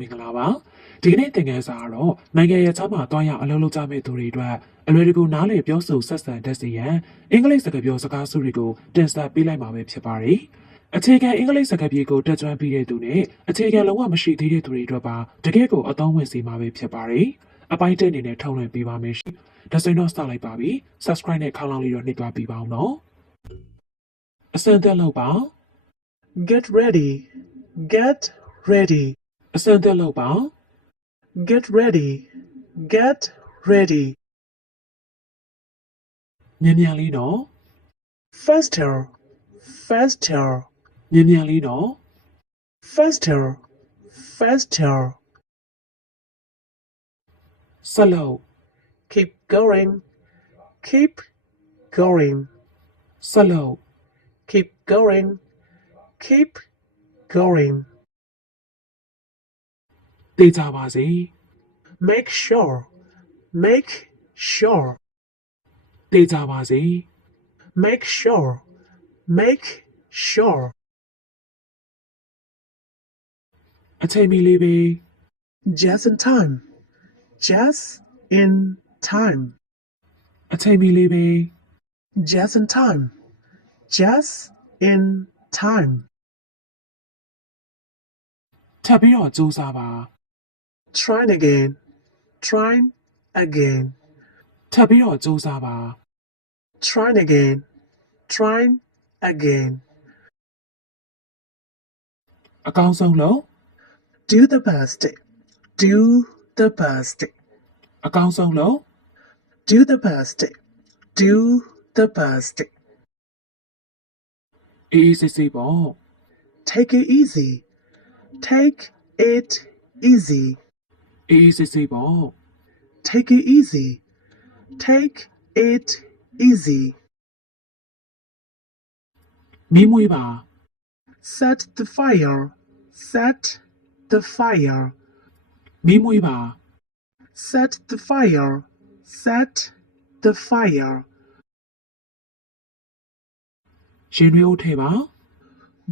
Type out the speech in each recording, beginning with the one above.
မင်္ဂလာပါဒီကနေ့သင်ခန်းစာကတော့နိုင်ငံရဲ့ခြားမှာတွားရအလုပ်လုပ်ကြမဲ့သူတွေအတွက်အလွယ်တကူနားလည်ပြောဆိုဆက်ဆံတတ်စေရန်အင်္ဂလိပ်စကားပြောစကားစုတွေကိုတင်ဆက်ပေးလိုက်မှာပဲဖြစ်ပါတယ်အခြေခံအင်္ဂလိပ်စကားပြေကိုတက်ကြွပြီးတဲ့သူနဲ့အခြေခံလုံးဝမရှိသေးတဲ့သူတွေအတွက်ပါတကယ့်ကိုအသုံးဝင်စေမှာပဲဖြစ်ပါတယ်အပိုင်းတက်အနေနဲ့ထုတ်လွှင့်ပေးပါမယ်ရှင်ဒါဆိုရင်တော့စလိုက်ပါပြီ subscribe နဲ့ခေါင်းလောင်းလေးတော့နှိပ်သွားပေးပါအောင်နော်အစံတက်လောက်ပါ Get ready. Get ready. အစံတက်လောက်ပါ Get ready. Get ready. မြန်မြန်လေးနော် Faster. Faster. မြန်မြန်လေးနော် Faster. Faster. ဆက်လို့ Keep going. Keep going. ဆက်လို့ Keep going. Keep going. သိကြပါစေ Make sure. Make sure. သိကြပါစေ Make sure. Make sure. အချိန်မီလေးပဲ Just in time. Just in time. အချိန်မီလေးပဲ Just in time. Just in time. ထပ်ပြီးတော့စူးစမ်းပါ Trying again. Trying again. ထပ်ပြီးတော့စူးစမ်းပါ Trying again. Trying again. အကောင်းဆုံးလို့ Do the best. Do the best. အကောင်းဆုံးလို့ Do the best. Do the best. အေးအေးဆေးဆေးပေါ့ Take it easy. Take it easy. အေးအေးဆေးဆေးပေါ့ Take it easy. Take it easy. မီးမွေးပါ Set the fire. Set the fire. မီးမွေးပါ Set the fire. Set the fire. ရှင်တွေဦးထဲပါ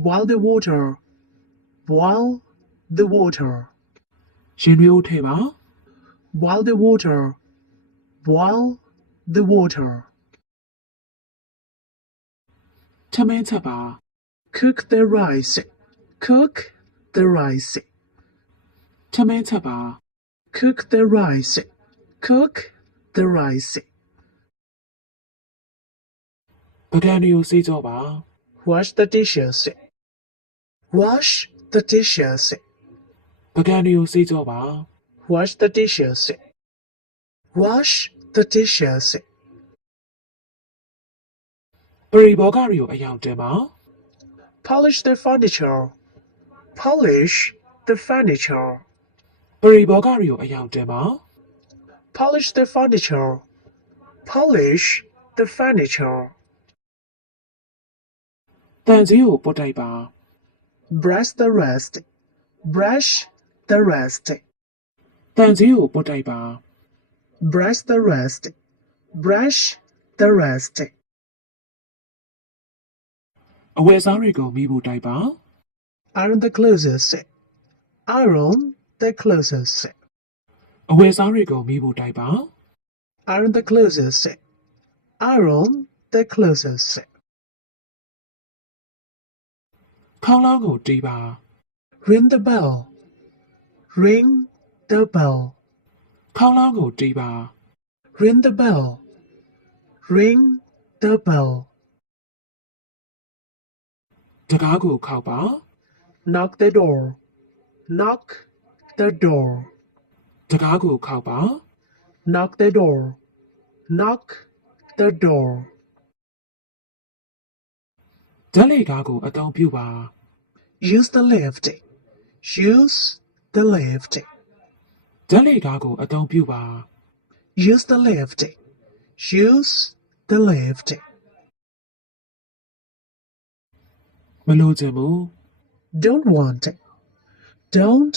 Boil the water. Boil the water. ရှင်တွေဦးထဲပါ Boil the water. Boil the water. ထမင်းချက်ပါ Cook the rice. Cook the rice. ထမင်းချက်ပါ Cook the rice. Cook the rice. ပကံတွေကိုစေးကြောပါ Wash the dishes. Wash the dishes. ပကံတွေကိုစေးကြောပါ Wash the dishes. Wash the dishes. ပရိဘောဂတွေကိုအယောင်တင်ပါ Polish the furniture. Polish the furniture. ပရိဘောဂတွေကိုအယောင်တင်ပါ Polish the furniture. Polish the furniture. တန်ကြီးကိုပုတ်တိုက်ပါ Brush the rest. Brush the rest. တန်ကြီးကိုပုတ်တိုက်ပါ Brush the rest. Brush the rest. အဝယ်စားတွေကိုမိဖို့တိုက်ပါ Iron the clothes. Iron the clothes. အဝယ်စားတွေကိုမိဖို့တိုက်ပါ Iron the clothes. Iron the clothes. ခေါင်းလောင်းကိုတီးပါ Ring the bell. Ring the bell. ခေါင်းလောင်းကိုတီးပါ Ring the bell. Ring the bell. တကားကိုခောက်ပါ Knock the door. Knock the door. တကားကိုခောက်ပါ Knock the door. Knock the door. ဓာတ်လေကားကိုအသုံးပြုပါ Use the lift. Use the lift. ဓာတ်လေကားကိုအသုံးပြုပါ Use the lift. Use the lift. မလို့ချင်ဘူး Don't want. Don't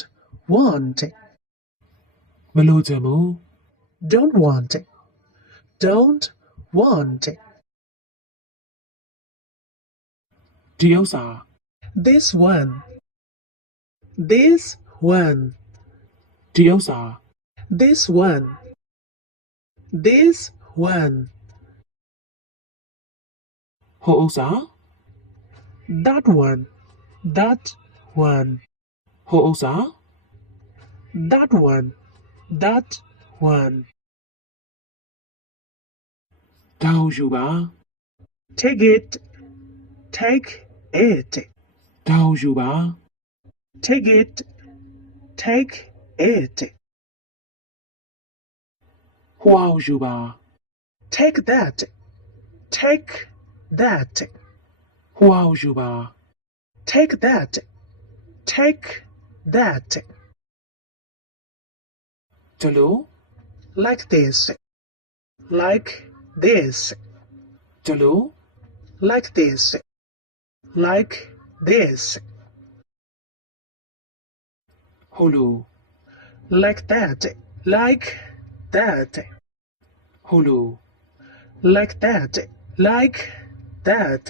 want. မလို့ချင်ဘူး Don't want. Don't want. ဒီဥစ္စာ This one. This one. ဒီဥစ္စာ This one. This one. ဟိုဥစ္စာ That one. That one. ဟိုဥစ္စာ That one. That one. ဒါကိုယူပါ Take it. Take it. ဒါကိုယူပါ Take it. Take it. ဟိုဟာကိုယူပါ Take that. Take that. ဟိုဟာကိုယူပါ Take that. Take that. ဒီလို Like this. Like this. ဒီလို Like this. Like this. ဟိုလို Like that. Like that. ဟိုလို Like that. Like that.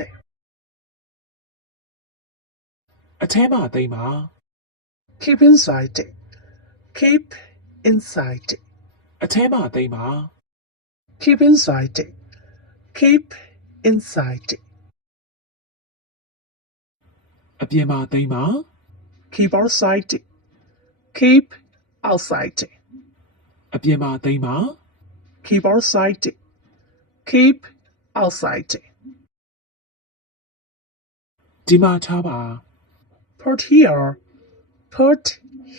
အထဲမှာသိမ်းပါ Keep inside. Keep inside. အထဲမှာသိမ်းပါ Keep inside. Keep inside. အပြင်မှာသိမ်းပါ Keep outside. Keep outside. အပြင်မှာသိမ်းပါ Keep outside. Keep outside. ဒီမှာထားပါ Put here. Put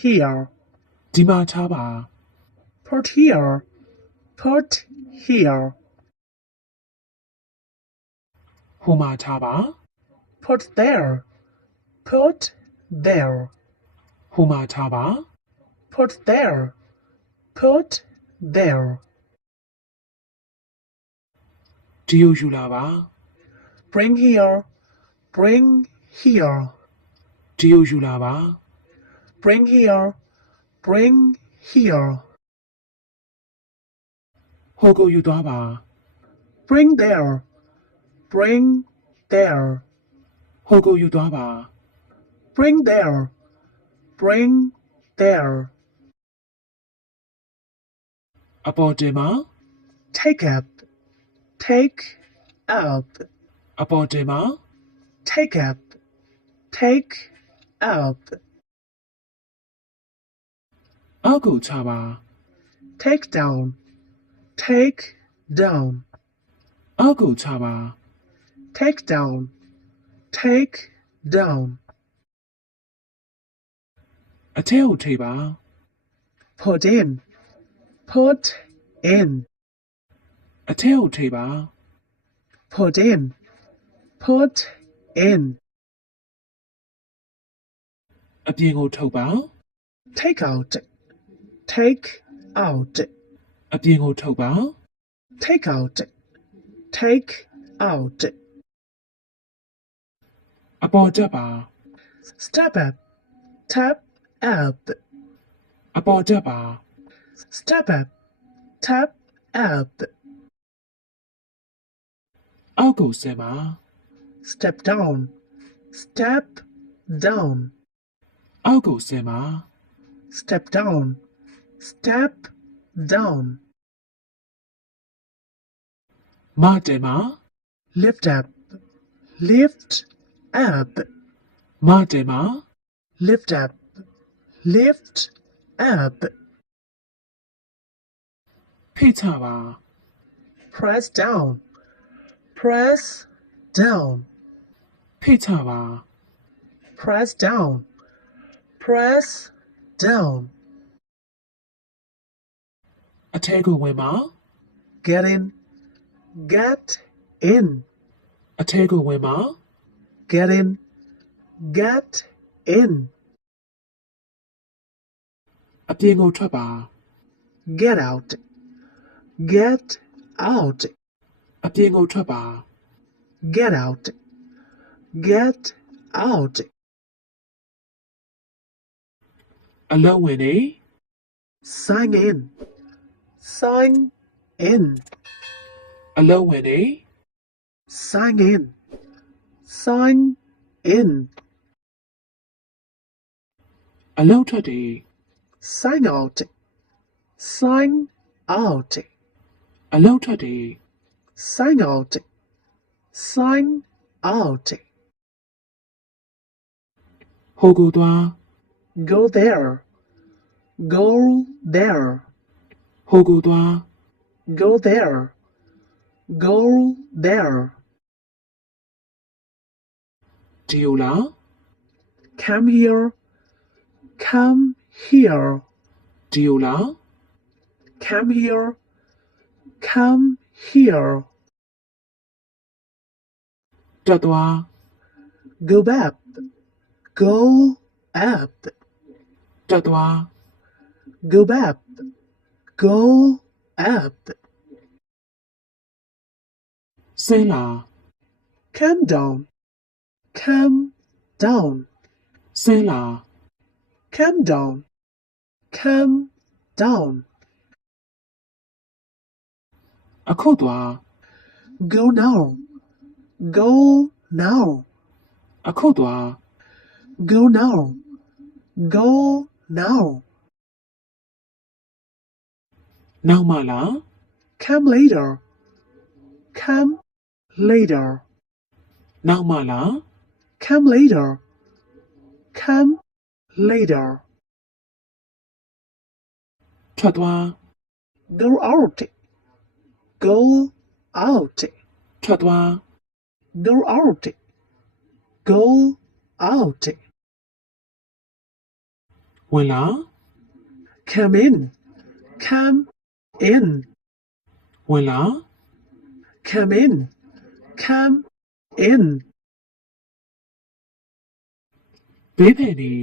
here. ဒီမှာထားပါ Put here. Put here. ဟိုမှာထားပါ Put there. Put there. ဟိုမှာထားပါ Put there. Put there. ဒီကိုယူလာပါ Bring here. Bring here. ဒီကိုယူလာပါ Bring here. Bring here. ဟိုကိုယူသွားပါ Bring there. Bring there. ဟိုကိုယူသွားပါ Bring there. Bring there. အပေါ်တင်ပါ Take up. Take up. အပေါ်တင်ပါ Take up. Take up. အောက်ကိုချပါ Take down. Take down. အောက်ကိုချပါ Take down. Take down. အထဲကိုထိပ်ပါ Put in. Put in. အထဲကိုထိပ်ပါ Put in. Put in. အပြင်ကိုထုတ်ပါ Take out. Take out. အပြင်ကိုထုတ်ပါ Take out. Take out. အပေါ်တက်ပါ Step up. Tap up. အပေါ်တက်ပါ Step up. Tap up. အောက်ကိုဆင်းပါ Step down. Step down. အောက်ကိုဆင်းပါ Step down. Step down. မတင်ပါ Lift up. Lift up. မတင်ပါ Lift up. Lift up. ဖိတ်ချပါ Press down. Press down. ဖိတ်ချပါ Press down. Press down. အထဲကိုဝင်ပါ Get in. Get in. အထဲကိုဝင်ပါ Get in. Get in. အပြင်ကိုထွက်ပါ Get out. Get out. အပြင်ကိုထွက်ပါ Get out. Get out. အလုံးဝင်နေ Sign in. Sign in. အလုံးဝင်နေ Sign in. Sign in. အလုံးထွက်တယ် sign out, sign out, အလုပ်ထွက်တယ် sign out, sign out, ဟိုကိုသွား go there, go there, ဟိုကိုသွား go there, go there, ဒီလိုလား come here, come here, ဒီလိုလား come here, come here, တက်သွား go up, go up, တက်သွား go up, go up, ဆင်းလာ come down, come down, ဆင်းလာ come down, come down, အခုသွား go now, go now, အခုသွား go now, go now, နောက်မှလား come later, come later, နောက်မှလား come later, come later, ထွက်သွား go out, go out, ထွက်သွား go out, go out, ဝင်လာ come in, come in, ဝင်လာ come in, come in, ဘေးဖယ်နေ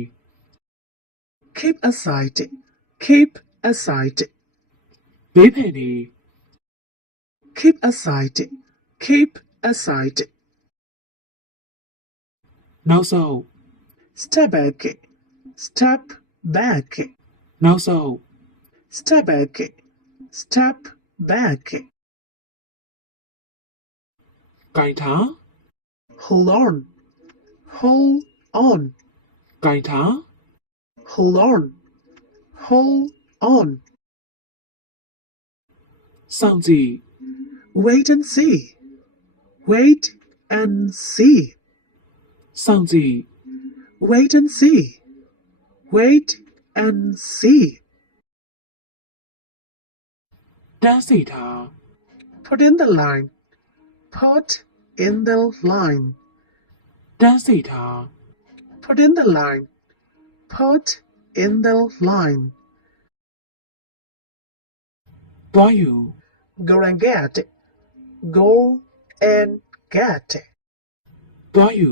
keep aside, keep aside, ဘေးဖယ်နေ keep aside, keep aside, နောက်ဆုတ် step back, step back, နောက်ဆုတ် step back, step back, ကင်ထား hold on, hold on, ကင်ထား hold on, hold on, စောင့်ကြည့် wait and see, wait and see, စောင့်ကြည့် wait and see, wait and see, တန်းစီထား put in the line, put in the line, တန်းစီထား put in the line, put in the line, သွားယူ go and get, go and get, သွားယူ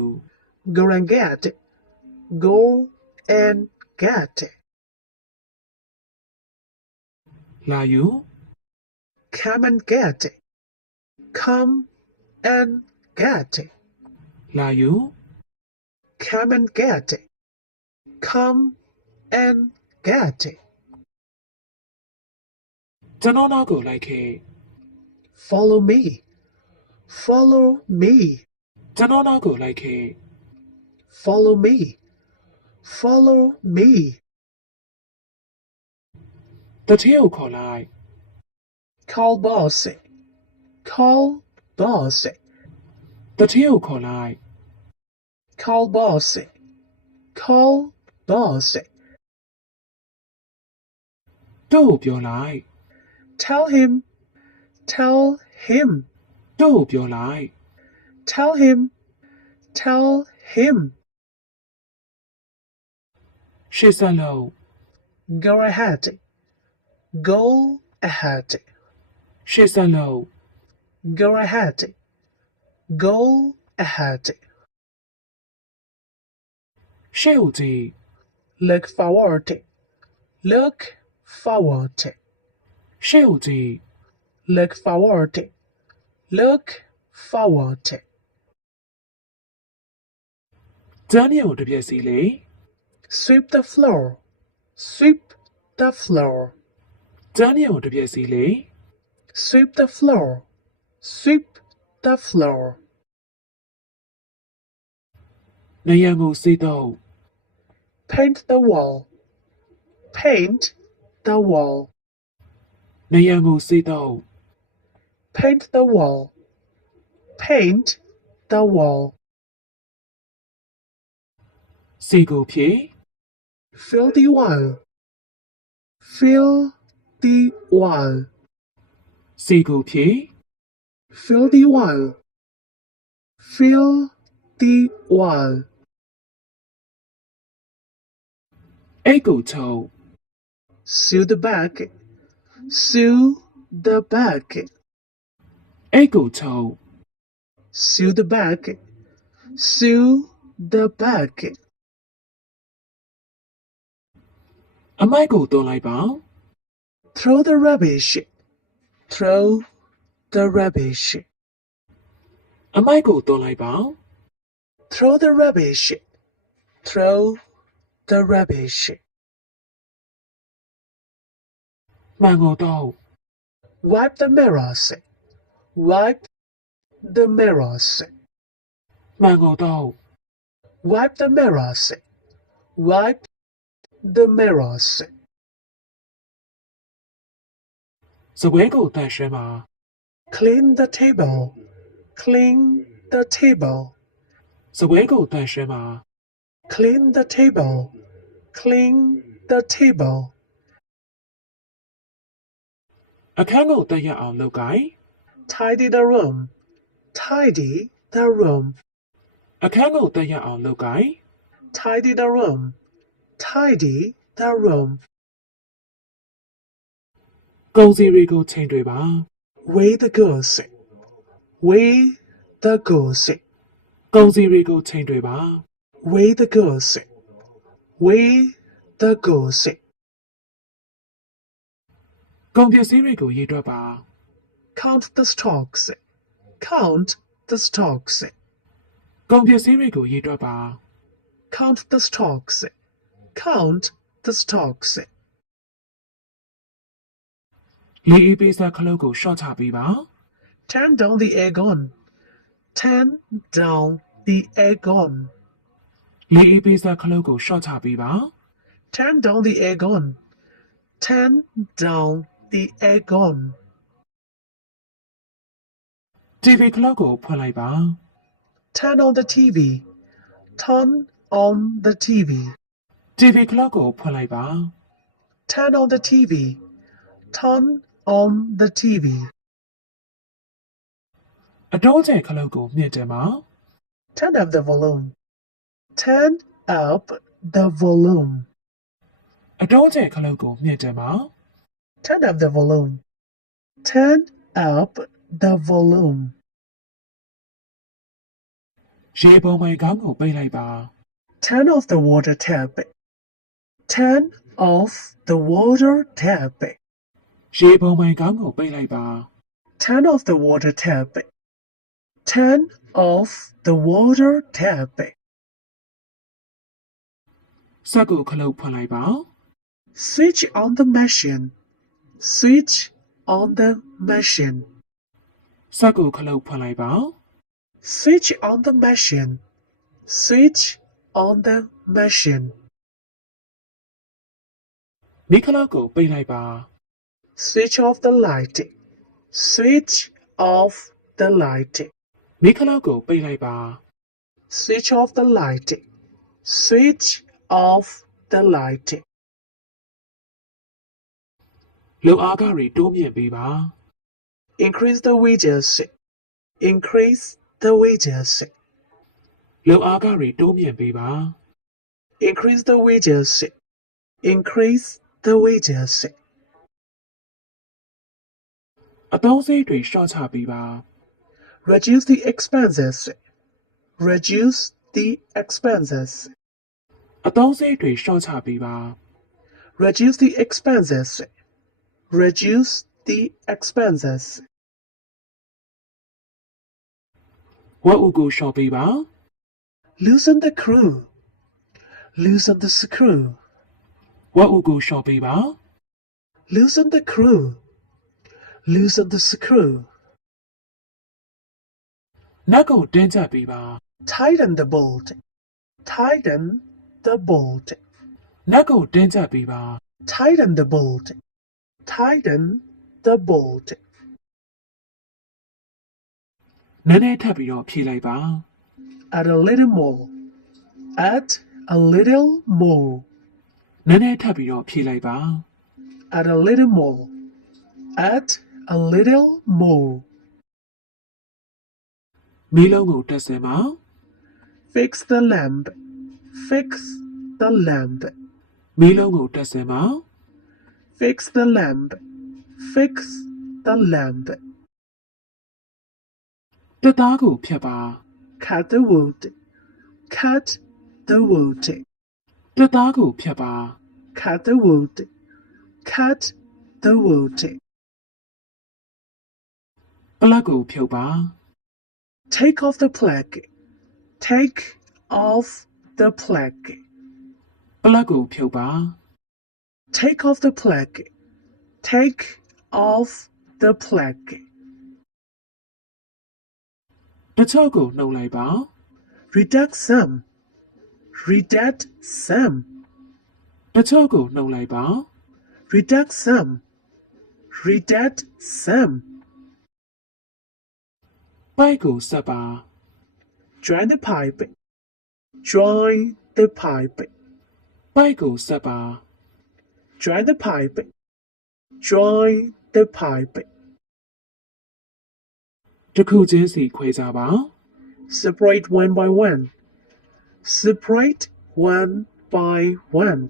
go and get, go and get, လာယူ come and get, come and get, လာယူ come and get, come and get, ကျွန်တော်နောက်ကိုလိုက်ခဲ့ follow me, follow me, ကျွန်တော်နောက်ကိုလိုက်ခဲ့ follow me, follow me, တထင်းကိုခေါ်လိုက် call boss, call boss, တထင်းကိုခေါ်လိုက် call boss, call boss, တို့ကိုပြောလိုက် tell him, tell him, တို့ကိုပြောလိုက် tell him, tell him, ရှေ့ဆက်လို့ go ahead, go ahead, ရှေ့ဆက်လို့ go ahead, go ahead, ရှေ့ကိုကြည့် look forward, look forward, ရှေ့ကိုကြည့် look forward, look forward, ကျမ်းမြေကိုတစ်ပြက်စီလေ sweep the floor, sweep the floor, ကျမ်းမြေကိုတစ်ပြက်စီလေ sweep the floor, sweep the floor, နယံကိုစေးတော့ paint the wall, paint the wall, နယံကိုစေးတော့ paint the wall, paint the wall, စီကိုဖြေ fill the wall, fill the wall, စီကိုဖြေ fill the wall, fill the wall, အိတ်ကိုချုပ် sew the bag, sew the bag, အိတ်ကိုချုပ် sew the bag, sew the bag, အမိုက်ကိုသွန်းလိုက်ပါ throw the rubbish, throw the rubbish, အမိုက်ကိုသွန်းလိုက်ပါ throw the rubbish, throw the rubbish, မှန်ကိုတော့ wipe the mirrors, wipe the mirrors, မှန်ကိုတော့ wipe the mirrors, wipe the mirrors, စပွဲကိုတန့်ရှင်းပါ clean the table, clean the table, စပွဲကိုတန့်ရှင်းပါ clean the table, clean the table, အခန်းကိုတက်ရအောင်လုပ်ကိုင် tidy the room, tidy the room, အခန်းကိုတက်ရအောင်လုပ်ကိုင် tidy the room, tidy the room, ကုန်စည်တွေကိုချိန်တွေပါ weigh the goods, weigh the goods, ကုန်စည်တွေကိုချိန်တွေပါ weigh the goods, weigh the goods, ကုန်ပစ္စည်းတွေကိုရေးတွက်ပါ count the stocks, count the stocks, ကုန်ပစ္စည်းတွေကိုရေးတွက်ပါ count the stocks, count the stocks, လေအေးပေးစားခလုတ်ကိုရှော့ချပေးပါ turn down the aircon, turn down the aircon, လေအေးပေးစားခလုတ်ကိုရှော့ချပေးပါ turn down the aircon, turn down the aircon, TV ခလုတ်ကိုဖွင့်လိုက်ပါ turn on the TV, turn on the TV, TV ခလုတ်ကိုဖွင့်လိုက်ပါ turn on the TV, turn on the TV, အတိုးကျခလုတ်ကိုမြင့်တင်ပါ turn up the volume, turn up the volume, အတိုးကျခလုတ်ကိုမြင့်တင်ပါ turn up the volume, turn up the volume, ရေပုံမိုင်ကောင်းကိုပိတ်လိုက်ပါ turn off the water tap, turn off the water tap, ရေပုံမိုင်ကောင်းကိုပိတ်လိုက်ပါ turn off the water tap, turn off the water tap, စက်ကိုခလုတ်ဖွင့်လိုက်ပါ switch on the machine, switch on the machine, စက်ကိုခလုတ်ဖွင့်လိုက်ပါ switch on the machine, switch on the machine, မိခလုတ်ကိုပိတ်လိုက်ပါ switch off the light, switch off the light, မိခလုတ်ကိုပိတ်လိုက်ပါ switch off the light, switch off the light, လုံအားကတွေတိုးမြင့်ပေးပါ increase the wages, increase the wages, လုံအားကတွေတိုးမြင့်ပေးပါ increase the wages, increase the wages, အသုံးစရိတ်တွေရှော့ချပေးပါ reduce the expenses, reduce the expenses, အသုံးစရိတ်တွေရှော့ချပေးပါ reduce the expenses, reduce the expenses, ဝက်ဥကိုရှော့ပေးပါ loosen the screw, loosen the screw, ဝက်ဥကိုရှော့ပေးပါ loosen the screw, loosen the screw, နက်ကိုတင်းကျပ်ပေးပါ tighten the bolt, tighten the bolt, နက်ကိုတင်းကျပ်ပေးပါ tighten the bolt, tighten the bolt. နည်းနည်းထပ်ပြီးတော့ဖြည့်လိုက်ပါ Add a little more, add a little more, နည်းနည်းထပ်ပြီးတော့ဖြည့်လိုက်ပါ add a little more, add a little more. မီးလုံးကိုတက်စင်ပါ Fix the lamp, fix the lamp, မီးလုံးကိုတက်စင်ပါ fix the lamp, fix the lamp. တက်သားကိုဖြတ်ပါ Cut the wood, cut the wood, တက်သားကိုဖြတ်ပါ cut the wood, cut the wood. ပလတ်ကိုဖြုတ်ပါ Take off the plug, take off the plug, ပလတ်ကိုဖြုတ်ပါ take off the plug, take off the plug. တချို့ကိုနှုတ်လိုက်ပါ Reduct some, reduct some, တချို့ကိုနှုတ်လိုက်ပါ reduct some, reduct some. ပိုက်ကိုဆက်ပါ Join the pipe, join the pipe, ပိုက်ကိုဆက်ပါ join the pipe, join the pipe. တစ်ခုချင်းစီခွဲကြပါ Separate one by one, separate one by one,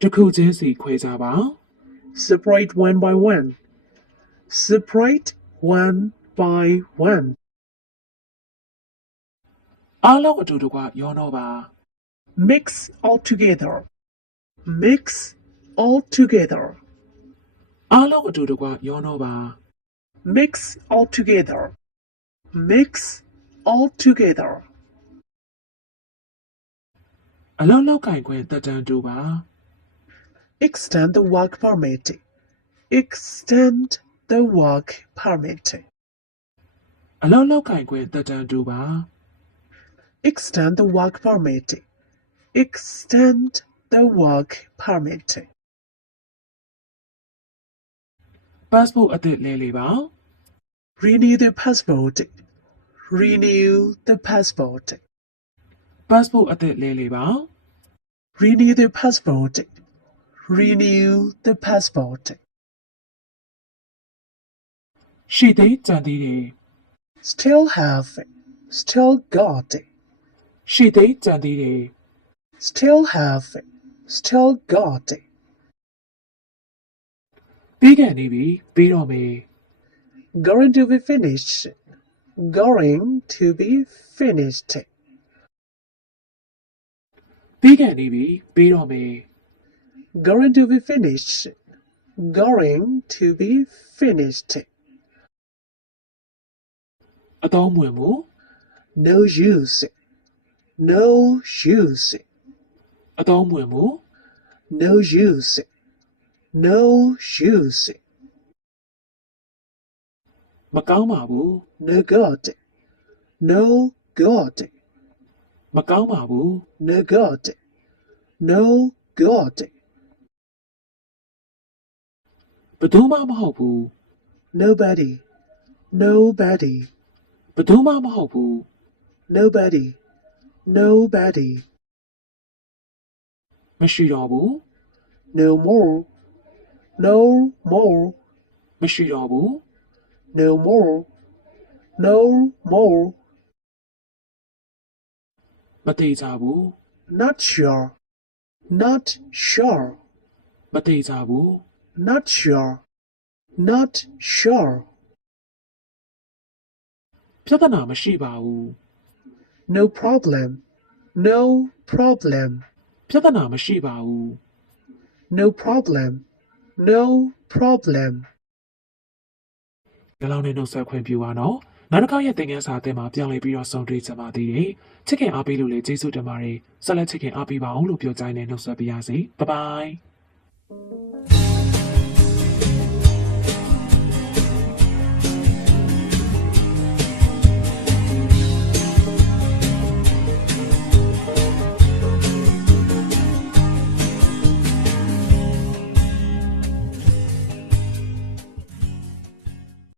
တစ်ခုချင်းစီခွဲကြပါ separate one by one, separate one by one. အားလုံးအတူတကွရောနှောပါ Mix all together, mix all together, အားလုံးအတူတကွရောနှောပါ mix all together, mix all together. အလုံးလောက်ကင်ခွင့်တက်တန်းတူပါ Extend the work permit, extend the work permit, အလုံးလောက်ကင်ခွင့်တက်တန်းတူပါ extend the work permit, extend the work permit. passport အသစ်လဲလေပါ Renew the passport, renew the passport, passport အသစ်လဲလေပါ renew the passport, renew the passport. ရှိသေးကြံသေးတယ် Still have, still got, ရှိသေးကြံသေးတယ် still have, still got. ပြီးကန်နေပြီပြီးတော့မယ် Going to be finished, going to be finished, ပြီးကန်နေပြီပြီးတော့မယ် going to be finished, going to be finished. အတော်မဝင်ဘူး No use, no use, အတော်မဝင်ဘူး no use, no use. မကောင်းပါဘူး No good, no good, မကောင်းပါဘူး no good, no good. ဘယ်သူမှမဟုတ်ဘူး Nobody, nobody, ဘယ်သူမှမဟုတ်ဘူး nobody, nobody. မရှိတော့ဘူး No more, no more, မရှိတော့ဘူး no more, no more. မသေးကြဘူး Not sure, not sure, မသေးကြဘူး not sure, not sure. ပြဿနာမရှိပါဘူး No problem, no problem, ပြဿနာမရှိပါဘူး no problem, no problem. ဒီလောက်နဲ့နှုတ်ဆက်ခွင့်ပြုပါနော်နောက်တစ်ခါရဲ့သင်ခန်းစာအသစ်မှာပြောင်းလဲပြီးတော့ဆုံတွေ့ကြပါသေးတယ်ချစ်ခင်အားပေးလို့လည်းကျေးဇူးတင်ပါတယ်ဆက်လက်ချစ်ခင်အားပေးပါအောင်လို့ပြောကြိုင်းနဲ့နှုတ်ဆက်ပေးရစီဘိုင်ဘိုင်